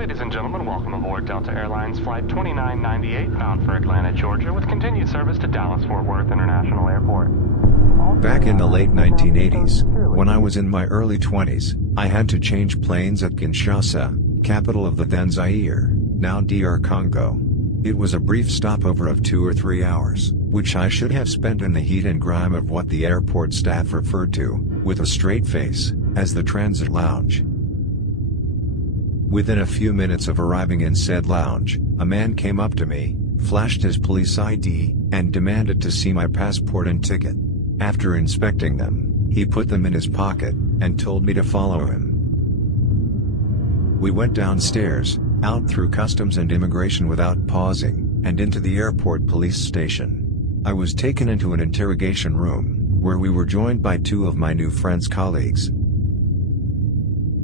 Ladies and gentlemen, welcome aboard Delta Airlines Flight 2998, bound for Atlanta, Georgia, with continued service to Dallas-Fort Worth International Airport. Back in the late 1980s, when I was in my early 20s, I had to change planes at Kinshasa, capital of the then Zaire, now DR Congo. It was a brief stopover of 2 or 3 hours, which I should have spent in the heat and grime of what the airport staff referred to, with a straight face, as the transit lounge. Within a few minutes of arriving in said lounge, a man came up to me, flashed his police ID, and demanded to see my passport and ticket. After inspecting them, he put them in his pocket, and told me to follow him. We went downstairs, out through customs and immigration without pausing, and into the airport police station. I was taken into an interrogation room, where we were joined by 2 of my new friend's colleagues.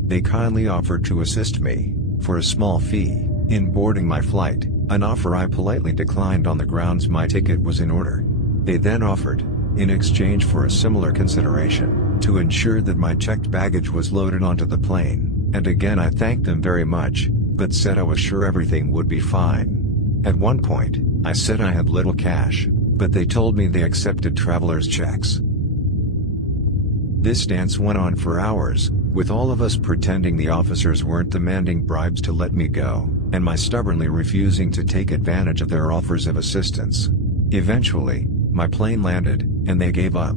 They kindly offered to assist me, for a small fee, in boarding my flight, an offer I politely declined on the grounds my ticket was in order. They then offered, in exchange for a similar consideration, to ensure that my checked baggage was loaded onto the plane, and again I thanked them very much, but said I was sure everything would be fine. At one point, I said I had little cash, but they told me they accepted travelers' checks. This dance went on for hours, with all of us pretending the officers weren't demanding bribes to let me go, and my stubbornly refusing to take advantage of their offers of assistance. Eventually, my plane landed, and they gave up.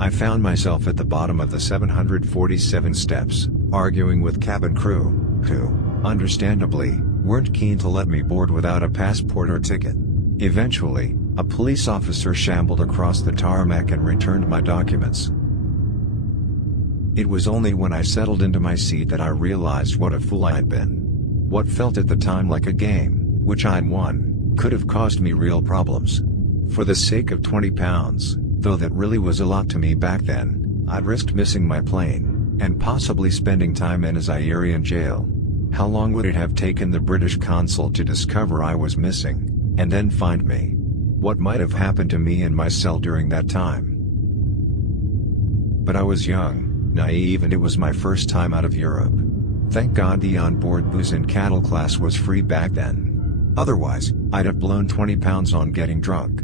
I found myself at the bottom of the 747 steps, arguing with cabin crew, who, understandably, weren't keen to let me board without a passport or ticket. Eventually, a police officer shambled across the tarmac and returned my documents. It was only when I settled into my seat that I realized what a fool I had been. What felt at the time like a game, which I'd won, could have caused me real problems. For the sake of £20, though that really was a lot to me back then, I'd risked missing my plane, and possibly spending time in a Zairean jail. How long would it have taken the British consul to discover I was missing, and then find me? What might have happened to me in my cell during that time? But I was young, naive, and it was my first time out of Europe. Thank God the onboard booze and cattle class was free back then. Otherwise, I'd have blown £20 on getting drunk.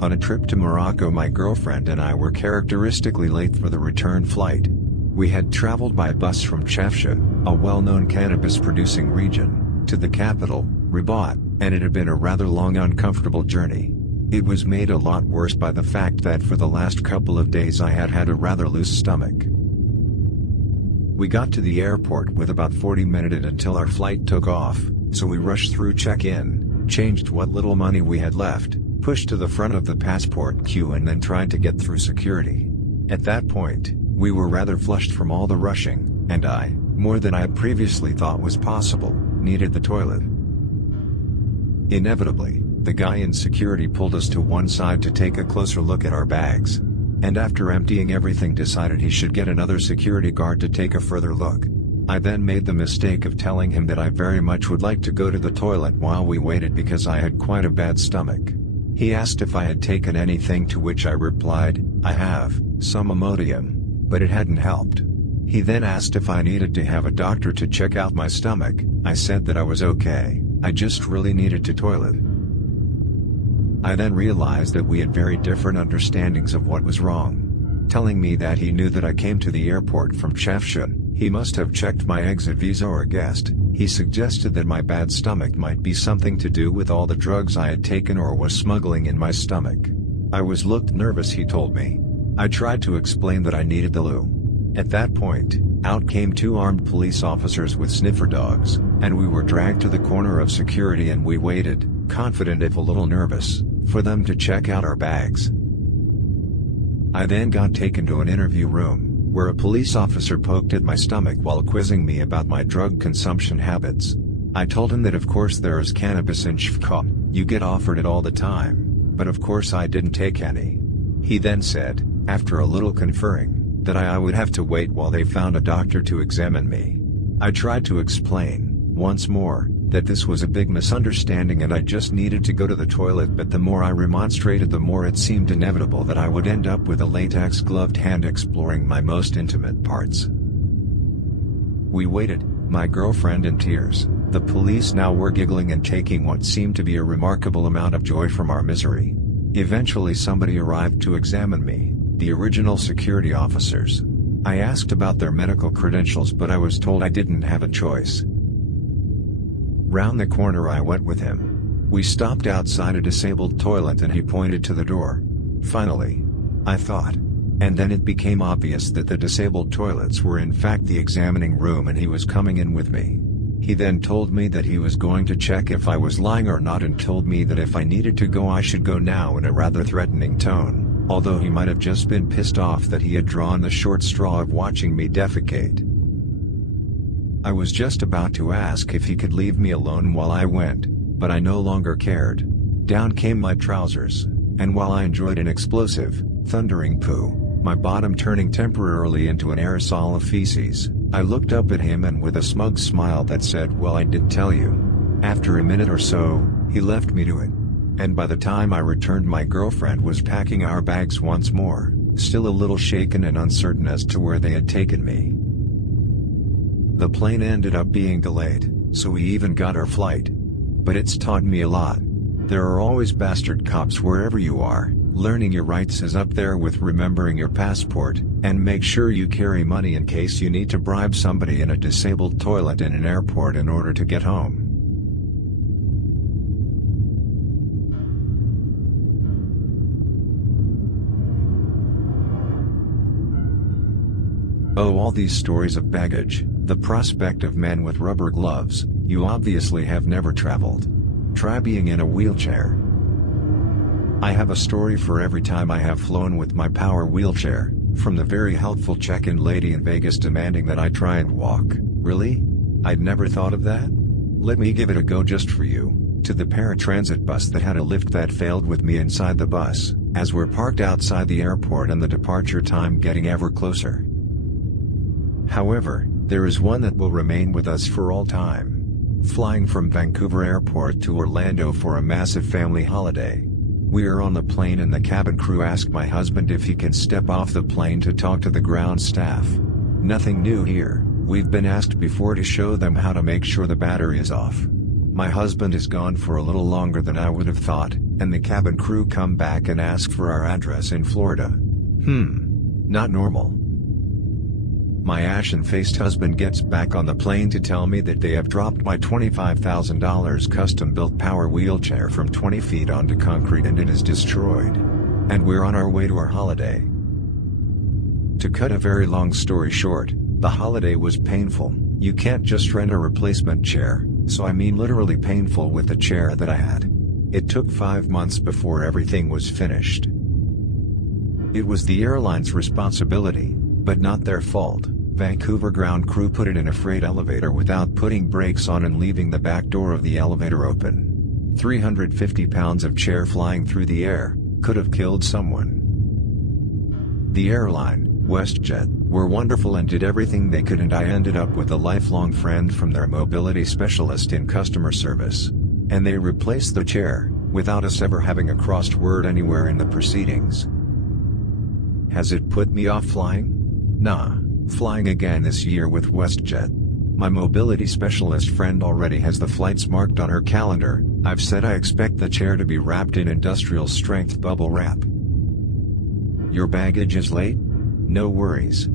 On a trip to Morocco, my girlfriend and I were characteristically late for the return flight. We had traveled by bus from Chefchaouen, a well-known cannabis-producing region, to the capital, Rabat, and it had been a rather long, uncomfortable journey. It was made a lot worse by the fact that for the last couple of days I had had a rather loose stomach. We got to the airport with about 40 minutes until our flight took off, so we rushed through check-in, changed what little money we had left, pushed to the front of the passport queue, and then tried to get through security. At that point, we were rather flushed from all the rushing, and I, more than I previously thought was possible, needed the toilet. Inevitably, the guy in security pulled us to one side to take a closer look at our bags. And after emptying everything, decided he should get another security guard to take a further look. I then made the mistake of telling him that I very much would like to go to the toilet while we waited because I had quite a bad stomach. He asked if I had taken anything, to which I replied, I have, some Imodium, but it hadn't helped. He then asked if I needed to have a doctor to check out my stomach. I said that I was okay, I just really needed to toilet. I then realized that we had very different understandings of what was wrong. Telling me that he knew that I came to the airport from Chefchaouen, he must have checked my exit visa or guessed. He suggested that my bad stomach might be something to do with all the drugs I had taken or was smuggling in my stomach. I looked nervous, he told me. I tried to explain that I needed the loo. At that point, out came 2 armed police officers with sniffer dogs, and we were dragged to the corner of security, and we waited, confident if a little nervous, for them to check out our bags. I then got taken to an interview room, where a police officer poked at my stomach while quizzing me about my drug consumption habits. I told him that of course there is cannabis in Chefchaouen, you get offered it all the time, but of course I didn't take any. He then said, after a little conferring, that I would have to wait while they found a doctor to examine me. I tried to explain, once more, that this was a big misunderstanding and I just needed to go to the toilet, but the more I remonstrated, the more it seemed inevitable that I would end up with a latex-gloved hand exploring my most intimate parts. We waited, my girlfriend in tears, the police now were giggling and taking what seemed to be a remarkable amount of joy from our misery. Eventually somebody arrived to examine me, the original security officers. I asked about their medical credentials, but I was told I didn't have a choice. Round the corner I went with him. We stopped outside a disabled toilet and he pointed to the door. Finally, I thought. And then it became obvious that the disabled toilets were in fact the examining room and he was coming in with me. He then told me that he was going to check if I was lying or not and told me that if I needed to go I should go now in a rather threatening tone, although he might have just been pissed off that he had drawn the short straw of watching me defecate. I was just about to ask if he could leave me alone while I went, but I no longer cared. Down came my trousers, and while I enjoyed an explosive, thundering poo, my bottom turning temporarily into an aerosol of feces, I looked up at him and with a smug smile that said, "Well, I did tell you." After a minute or so, he left me to it. And by the time I returned, my girlfriend was packing our bags once more, still a little shaken and uncertain as to where they had taken me. The plane ended up being delayed, so we even got our flight. But it's taught me a lot. There are always bastard cops wherever you are. Learning your rights is up there with remembering your passport, and make sure you carry money in case you need to bribe somebody in a disabled toilet in an airport in order to get home. Oh, all these stories of baggage, the prospect of men with rubber gloves. You obviously have never traveled. Try being in a wheelchair. I have a story for every time I have flown with my power wheelchair, from the very helpful check-in lady in Vegas demanding that I try and walk. Really? I'd never thought of that? Let me give it a go just for you, to the paratransit bus that had a lift that failed with me inside the bus, as we're parked outside the airport and the departure time getting ever closer. However, there is one that will remain with us for all time. Flying from Vancouver Airport to Orlando for a massive family holiday. We are on the plane and the cabin crew asked my husband if he can step off the plane to talk to the ground staff. Nothing new here, we've been asked before to show them how to make sure the battery is off. My husband is gone for a little longer than I would have thought, and the cabin crew come back and ask for our address in Florida. Not normal. My ashen-faced husband gets back on the plane to tell me that they have dropped my $25,000 custom-built power wheelchair from 20 feet onto concrete and it is destroyed. And we're on our way to our holiday. To cut a very long story short, the holiday was painful. You can't just rent a replacement chair, so I mean literally painful with the chair that I had. It took 5 months before everything was finished. It was the airline's responsibility, but not their fault. Vancouver ground crew put it in a freight elevator without putting brakes on and leaving the back door of the elevator open. 350 pounds of chair flying through the air, could have killed someone. The airline, WestJet, were wonderful and did everything they could, and I ended up with a lifelong friend from their mobility specialist in customer service. And they replaced the chair, without us ever having a crossed word anywhere in the proceedings. Has it put me off flying? Nah. Flying again this year with WestJet. My mobility specialist friend already has the flights marked on her calendar. I've said I expect the chair to be wrapped in industrial strength bubble wrap. Your baggage is late? No worries.